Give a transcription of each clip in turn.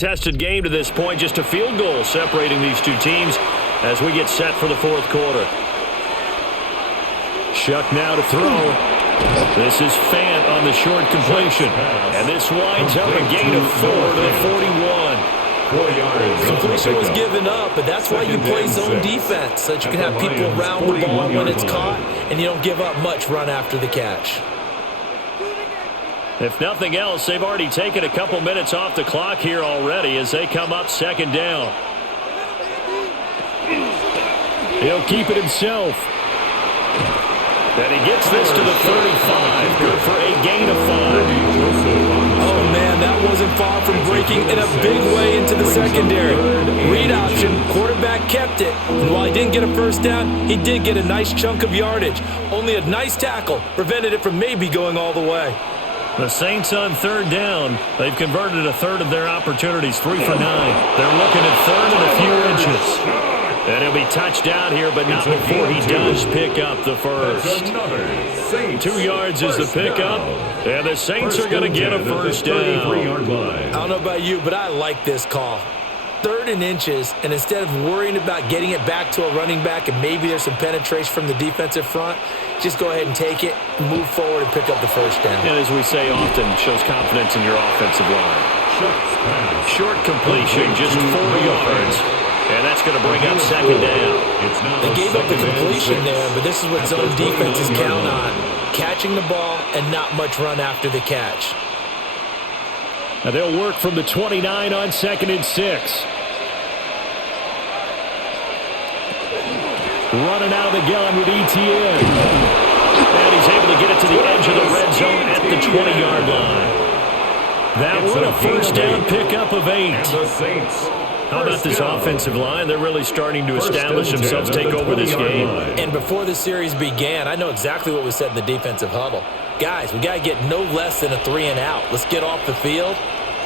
Tested game to this point, just a field goal separating these two teams as we get set for the fourth quarter. Shuck now to throw. This is Fant on the short completion. And this winds up a gain of 4 to the 41. Completion was given up, but that's why you play zone defense, so that you can have people around the ball when it's caught, and you don't give up much run after the catch. If nothing else, they've already taken a couple minutes off the clock here already as they come up second down. He'll keep it himself. Then he gets this to the 35. Good for a gain of 5. Oh, man, that wasn't far from breaking in a big way into the secondary. Read option, quarterback kept it. And while he didn't get a first down, he did get a nice chunk of yardage. Only a nice tackle prevented it from maybe going all the way. The Saints on third down. They've converted a third of their opportunities, 3 for 9. They're looking at third and a few inches. And he'll be touched out here, but not before he does pick up the first. 2 yards is the pickup, and the Saints are going to get a first down. I don't know about you, but I like this call. Third and inches, and instead of worrying about getting it back to a running back and maybe there's some penetration from the defensive front, just go ahead and take it, move forward, and pick up the first down. And as we say often, shows confidence in your offensive line. Short completion, just 4 yards. And that's going to bring up second down. They gave up the completion there, but this is what zone defenses count on. Catching the ball and not much run after the catch. Now they'll work from the 29 on 2nd and 6. Running out of the gun with ETN. And he's able to get it to the edge of the red zone at the 20-yard line. That one a first down pickup of 8. How about this offensive line? They're really starting to establish themselves, take over this game. And before the series began, I know exactly what was said in the defensive huddle. Guys, we got to get no less than a 3 and out. Let's get off the field.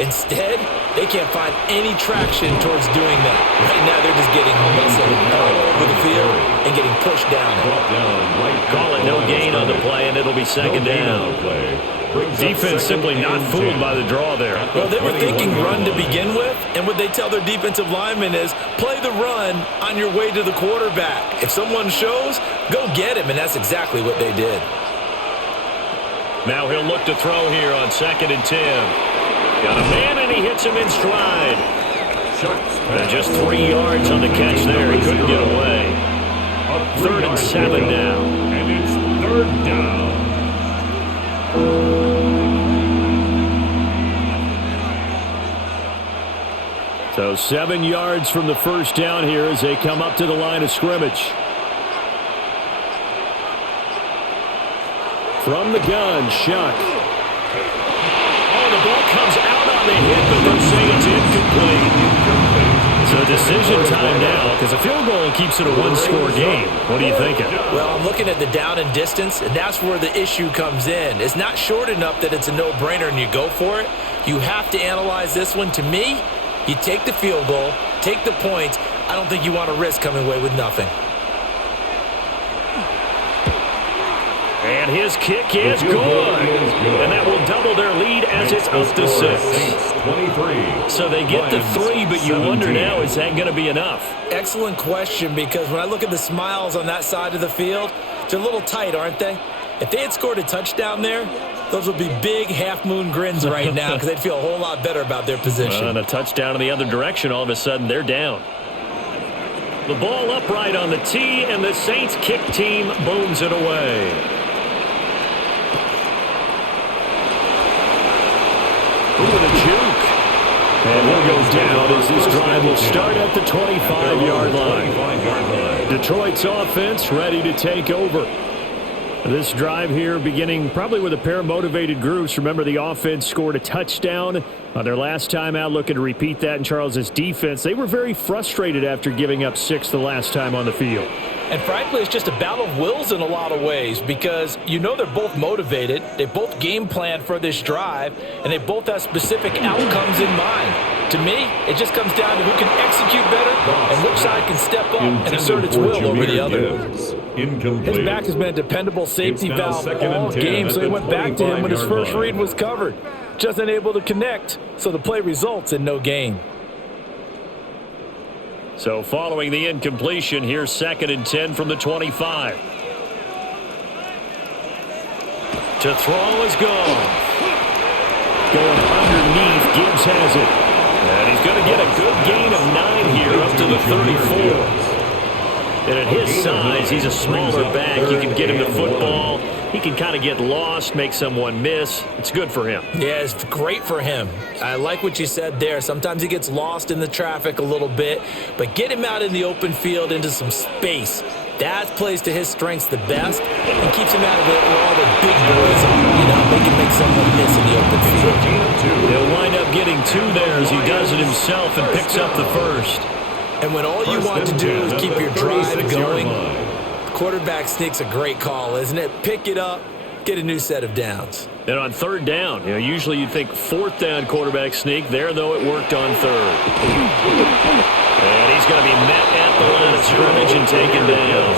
Instead, they can't find any traction towards doing that. Right now, they're just getting muscled all over the field and getting pushed down. Call it no gain on the play, and it'll be second down. Defense simply not fooled by the draw there. Well, they were thinking run to begin with, and what they tell their defensive linemen is play the run on your way to the quarterback. If someone shows, go get him, and that's exactly what they did. Now he'll look to throw here on 2nd and 10. Got a man, and he hits him in stride. And just 3 yards on the catch there. He couldn't get away. 3rd and 7 now. And it's 3rd down. So 7 yards from the first down here as they come up to the line of scrimmage. From the gun, Shuck. Oh, the ball comes out on the hit, but they'll say it's incomplete. So decision time now, because a field goal keeps it a one-score game. What are you thinking? Well, I'm looking at the down and distance, and that's where the issue comes in. It's not short enough that it's a no-brainer and you go for it. You have to analyze this one. To me, you take the field goal, take the points. I don't think you want to risk coming away with nothing. And his kick is good. And that will double their lead as it's up to 6. So they get the 3, but you wonder now, is that going to be enough? Excellent question, because when I look at the smiles on that side of the field, they're a little tight, aren't they? If they had scored a touchdown there, those would be big half-moon grins right now because they'd feel a whole lot better about their position. And a touchdown in the other direction, all of a sudden they're down. The ball upright on the tee, and the Saints kick team booms it away. Ooh, and a juke. And he'll go down as this drive will start at the 25-yard line. Detroit's offense ready to take over. This drive here beginning probably with a pair of motivated groups. Remember, the offense scored a touchdown on their last time out, looking to repeat that in Charles's defense. They were very frustrated after giving up 6 the last time on the field. And frankly, it's just a battle of wills in a lot of ways because you know they're both motivated, they both game plan for this drive, and they both have specific outcomes in mind. To me, it just comes down to who can execute better and which side can step up and assert its will over the other. His back has been a dependable safety valve all game, so he went back to him when his first read was covered. just unable to connect, so the play results in no gain. So following the incompletion, here's 2nd and 10 from the 25. To throw is gone. Going underneath, Gibbs has it. And he's going to get a good gain of 9 here up to the 34. And at his size, he's a smaller back. You can get him the football. He can kind of get lost, make someone miss. It's good for him. Yeah, it's great for him. I like what you said there. Sometimes he gets lost in the traffic a little bit, but get him out in the open field into some space. That plays to his strengths the best and keeps him out of it where all the big boys are. They can make someone miss in the open field. He'll wind up getting 2 there as he does it himself and picks up the first. And when all you want to do is keep your drive going, quarterback sneak's a great call, isn't it? Pick it up, get a new set of downs. And on 3rd down, usually you think 4th down quarterback sneak. There, though, it worked on 3rd. And he's going to be met at the line of scrimmage and taken down.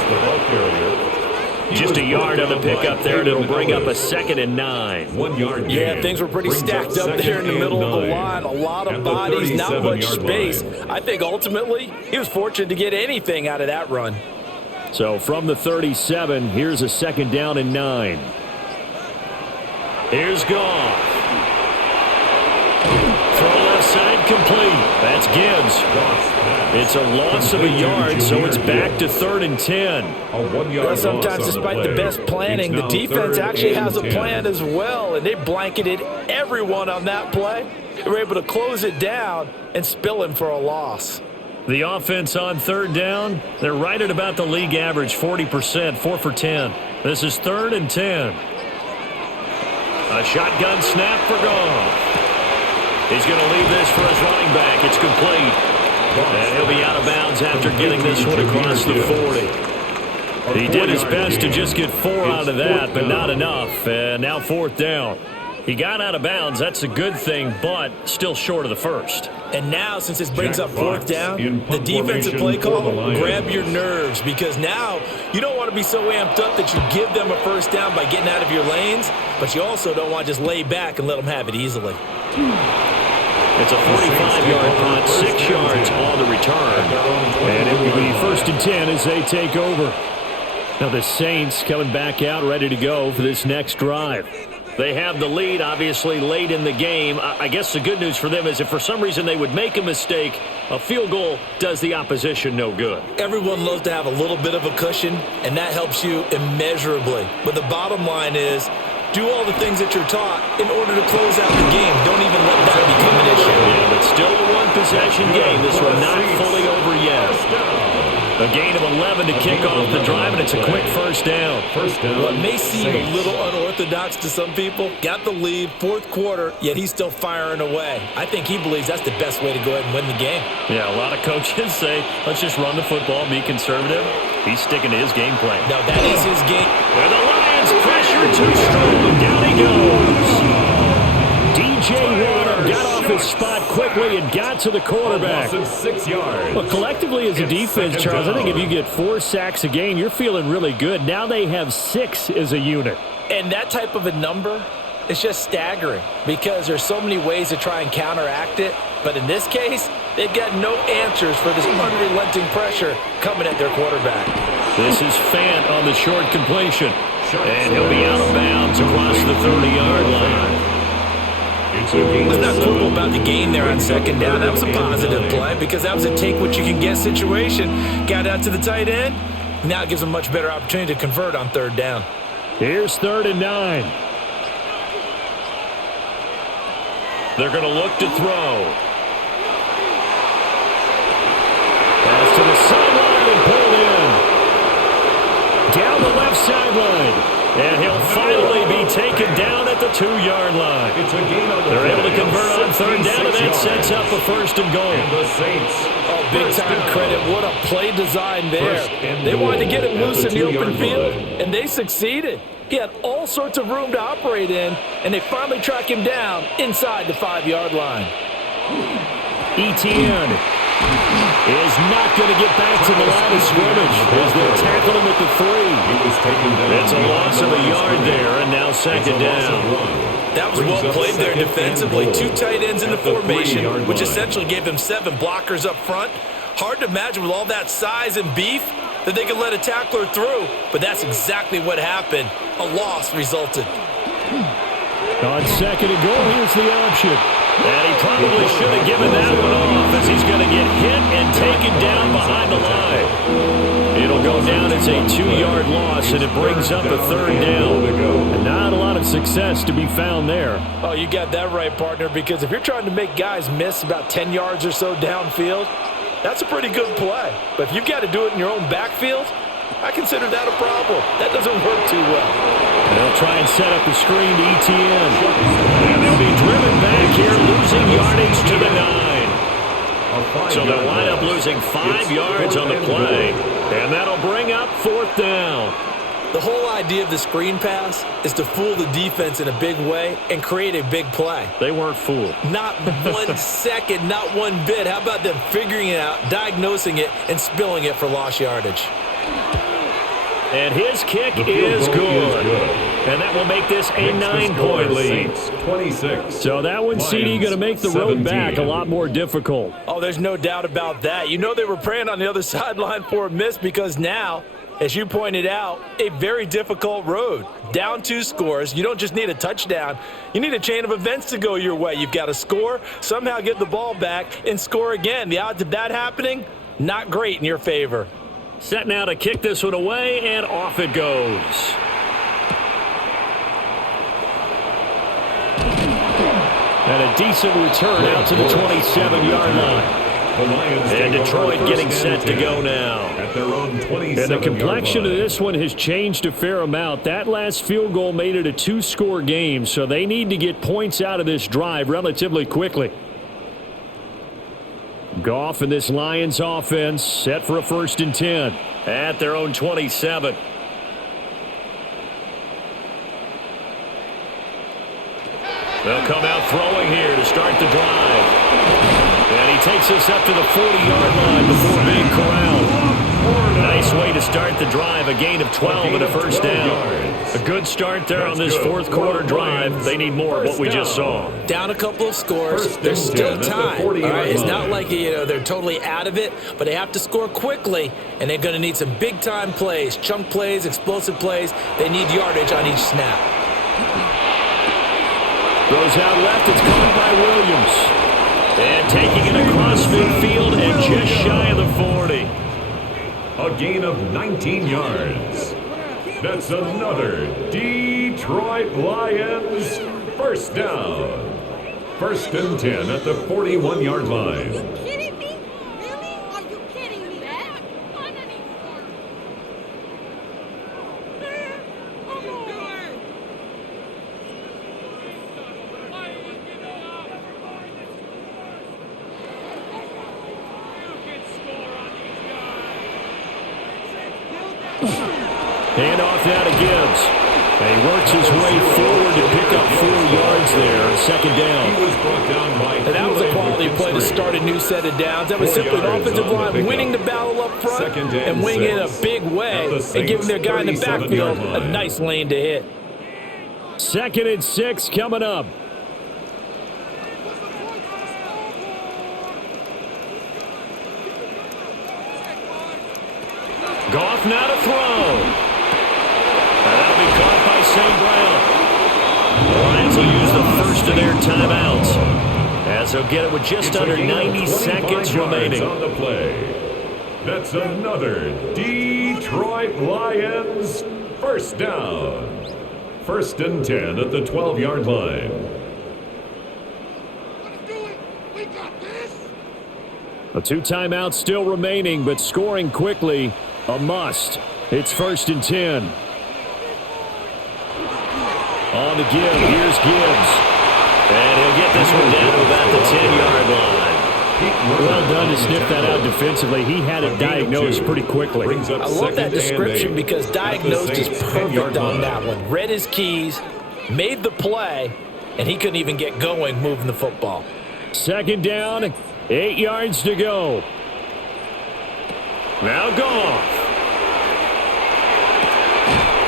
Just a yard on the pickup there, and it'll bring up a 2nd and 9. 1 yard. Yeah, things were pretty stacked up there in the middle of the line. A lot of bodies, not much space. I think ultimately he was fortunate to get anything out of that run. So from the 37, here's a 2nd down and 9. Here's Goff. Throw left side complete. That's Gibbs. It's a loss of a yard, so it's back to 3rd and 10. Well, sometimes despite the best planning, the defense actually has a plan as well, and they blanketed everyone on that play. They were able to close it down and spill him for a loss. The offense on 3rd down, they're right at about the league average, 40%, 4 for 10. This is 3rd and 10. A shotgun snap for Goff. He's going to leave this for his running back. It's complete. And he'll be out of bounds after getting this one across the 40. He did his best to just get 4 out of that, but not enough. And now 4th down. He got out of bounds. That's a good thing, but still short of the first. And now, since this brings up 4th down, the defensive play call, grab your nerves, because now you don't want to be so amped up that you give them a 1st down by getting out of your lanes, but you also don't want to just lay back and let them have it easily. It's a 45-yard punt, 6 yards on the return. And it will be 1st and 10 as they take over. Now the Saints coming back out ready to go for this next drive. They have the lead, obviously, late in the game. I guess the good news for them is if for some reason they would make a mistake, a field goal does the opposition no good. Everyone loves to have a little bit of a cushion, and that helps you immeasurably. But the bottom line is, do all the things that you're taught in order to close out the game. Don't even let that become an issue. Yeah, but still a one-possession game. This one not fully over yet. A gain of 11 to kick off the drive, and it's a quick 1st down. What may seem a little unorthodox to some people, got the lead, 4th quarter, yet he's still firing away. I think he believes that's the best way to go ahead and win the game. Yeah, a lot of coaches say, let's just run the football, be conservative. He's sticking to his game plan. No, that is his game. And the Lions pressure too strong. Down he goes. DJ Water got off his spot quickly and got to the quarterback. 6 yards. Well, collectively as a defense, Charles, I think if you get 4 sacks a game, you're feeling really good. Now they have 6 as a unit. And that type of a number is just staggering because there's so many ways to try and counteract it. But in this case, they've got no answers for this unrelenting pressure coming at their quarterback. This is Fant on the short completion. And he'll be out of bounds across the 30-yard line. What's not cool about the gain there on 2nd down? That was a positive play because that was a take-what-you-can-get situation. Got out to the tight end. Now it gives them a much better opportunity to convert on 3rd down. Here's 3rd and 9. They're going to look to throw. Pass to the sideline and pulled in. Down the left sideline. And he'll finally be taken down at the 2-yard line. They're able to convert on 3rd down, and that sets up a 1st and goal. Oh, big-time credit. What a play design there. They wanted to get him loose in the open field, and they succeeded. He had all sorts of room to operate in, and they finally track him down inside the 5-yard line. Etienne is not going to get back to the line of scrimmage as they'll tackle him at the 3. It's a loss of a yard there, and now second down. That was well played there defensively. 2 tight ends in the formation, which essentially gave them 7 blockers up front. Hard to imagine with all that size and beef that they could let a tackler through, but that's exactly what happened. A loss resulted. On second and goal, here's the option. And he probably should have given that one off as he's going to get hit and taken down behind the line. It'll go down as a 2-yard loss, and it brings up a third down. And not a lot of success to be found there. Oh, you got that right, partner, because if you're trying to make guys miss about 10 yards or so downfield, that's a pretty good play. But if you've got to do it in your own backfield, I consider that a problem. That doesn't work too well. They'll try and set up the screen to ETN. And they'll be driven back here, losing yardage to the 9. So they'll wind up losing 5 yards on the play. And that'll bring up 4th down. The whole idea of the screen pass is to fool the defense in a big way and create a big play. They weren't fooled. Not 1 second, not 1 bit. How about them figuring it out, diagnosing it, and spilling it for lost yardage? And his kick is good. And that will make this a 9-point lead. 26. So that one, CD, going to make the road back a lot more difficult. Oh, there's no doubt about that. You know they were praying on the other sideline for a miss because now, as you pointed out, a very difficult road. Down 2 scores. You don't just need a touchdown. You need a chain of events to go your way. You've got to score, somehow get the ball back, and score again. The odds of that happening, not great in your favor. Set now to kick this one away, and off it goes. And a decent return out to the 27-yard line. And Detroit getting set to go now. And the complexion of this one has changed a fair amount. That last field goal made it a 2-score game, so they need to get points out of this drive relatively quickly. Goff and this Lions offense set for a 1st and 10 at their own 27. They'll come out throwing here to start the drive. And he takes us up to the 40-yard line before being corralled. Nice way to start the drive, a gain of 12 and a 1st down. A good start there on this 4th quarter drive. They need more of what we just saw. Down a couple of scores. There's still time. All right? It's not like they're totally out of it, but they have to score quickly, and they're going to need some big-time plays, chunk plays, explosive plays. They need yardage on each snap. Goes out left. It's caught by Williams. And taking it across midfield and just shy of the 40. A gain of 19 yards. That's another Detroit Lions 1st down. 1st and 10 at the 41-yard line. Are you kidding me? Really? Are you kidding me? Hand off now to Gibbs. And he works his way forward to pick up 4 yards there. 2nd down. And that was a quality play to start a new set of downs. That was simply an offensive line winning the battle up front and winning it in a big way and giving their guy in the backfield a nice lane to hit. 2nd and 6 coming up. Goff now to throw. That'll be caught by St. Brown. The Lions will use the first of their timeouts as they'll get it with just under 90 seconds remaining. On the play. That's another Detroit Lions 1st down. 1st and 10 at the 12-yard line. A 2 timeouts still remaining, but scoring quickly a must. It's 1st and 10. On to Gibbs. Here's Gibbs. And he'll get this one down to about the 10-yard line. Well done to sniff that out defensively. He had it diagnosed pretty quickly. I love that description because diagnosed is perfect on that one. Read his keys, made the play, and he couldn't even get going moving the football. 2nd down, 8 yards to go. Now Goff.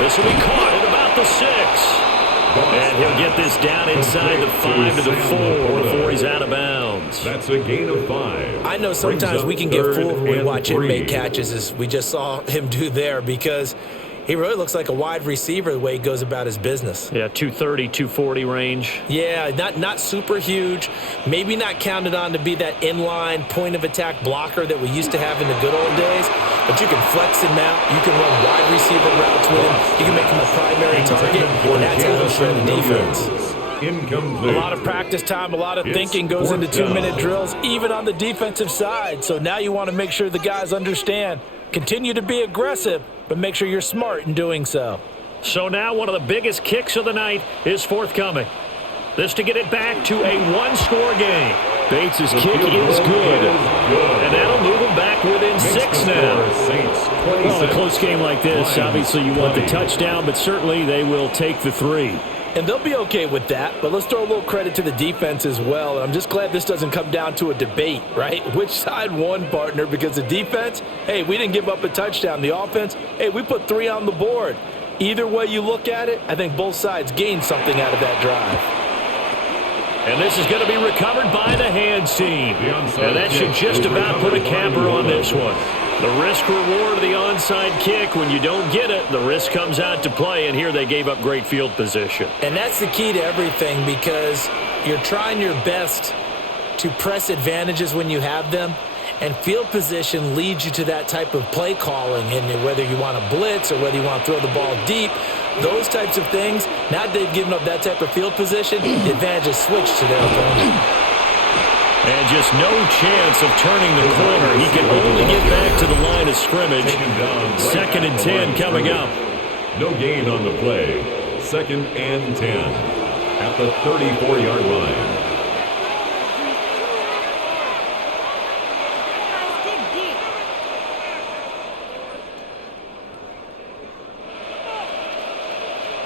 This will be caught at about the 6. And he'll get this down inside the 5 to the 4 before he's out of bounds. That's a gain of 5. I know sometimes we can get fooled when we watch him make catches, as we just saw him do there, because he really looks like a wide receiver the way he goes about his business. Yeah, 230, 240 range. Yeah, not super huge. Maybe not counted on to be that inline point-of-attack blocker that we used to have in the good old days. But you can flex him out. You can run wide receiver routes with him. You can make him a primary target, and that's how he'll shred the defense. Incomplete. A lot of practice time, a lot of thinking goes into 2-minute drills, even on the defensive side. So now you want to make sure the guys understand. Continue to be aggressive, but make sure you're smart in doing so. So now one of the biggest kicks of the night is forthcoming. This to get it back to a one-score game. Bates' kick is good. And that'll move him back within 6 now. Well, a close game like this, obviously you want the touchdown, but certainly they will take the 3. And they'll be okay with that, but let's throw a little credit to the defense as well. And I'm just glad this doesn't come down to a debate, right? Which side won, partner? Because the defense, hey, we didn't give up a touchdown. The offense, hey, we put 3 on the board. Either way you look at it, I think both sides gained something out of that drive. And this is going to be recovered by the hands team. And that should just about put a capper on this one. The risk-reward of the onside kick, when you don't get it, the risk comes out to play, and here they gave up great field position. And that's the key to everything, because you're trying your best to press advantages when you have them, and field position leads you to that type of play calling, and whether you want to blitz or whether you want to throw the ball deep, those types of things. Now they've given up that type of field position, the advantage is switched to their opponent. And just no chance of turning the corner. He can only get back to the line of scrimmage. 2nd and 10 coming up. No gain on the play. 2nd and 10 at the 34-yard line.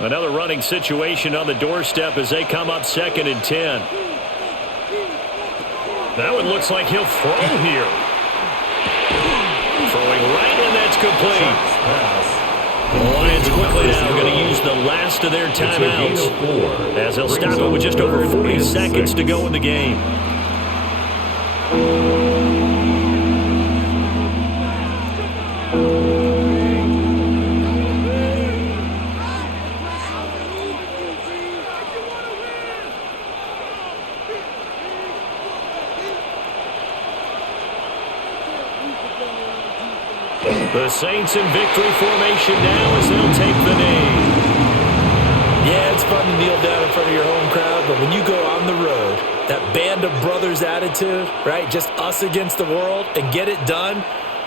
Another running situation on the doorstep as they come up 2nd and 10. That one looks like he'll throw here. Throwing right, and that's complete. The Lions quickly now going to use the last of their timeouts, as they'll stop it with just over 40 seconds to go in the game. The Saints in victory formation now as they'll take the knee. Yeah, it's fun to kneel down in front of your home crowd, but when you go on the road, that band of brothers attitude, right, just us against the world, and get it done,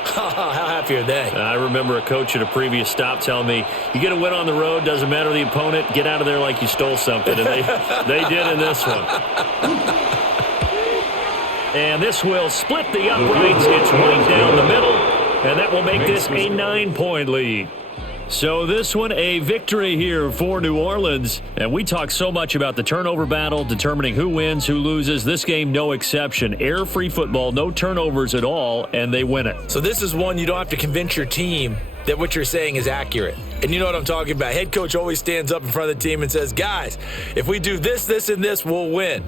how happy are they? I remember a coach at a previous stop telling me, you get a win on the road, doesn't matter the opponent, get out of there like you stole something, and they did in this one. And this will split the uprights. It's right down the middle. And that will make this a 9-point lead. So this one, a victory here for New Orleans. And we talk so much about the turnover battle, determining who wins, who loses. This game, no exception. Air-free football, no turnovers at all, and they win it. So this is one you don't have to convince your team that what you're saying is accurate. And you know what I'm talking about. Head coach always stands up in front of the team and says, guys, if we do this, this, and this, we'll win.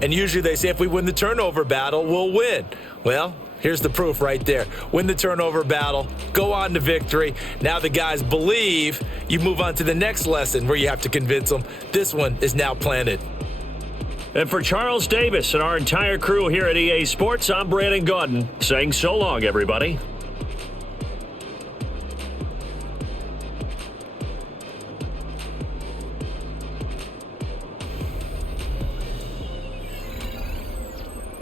And usually they say if we win the turnover battle, we'll win. Well, here's the proof right there. Win the turnover battle, go on to victory. Now the guys believe. You move on to the next lesson where you have to convince them. This one is now planted. And for Charles Davis and our entire crew here at EA Sports, I'm Brandon Gaudin saying so long, everybody.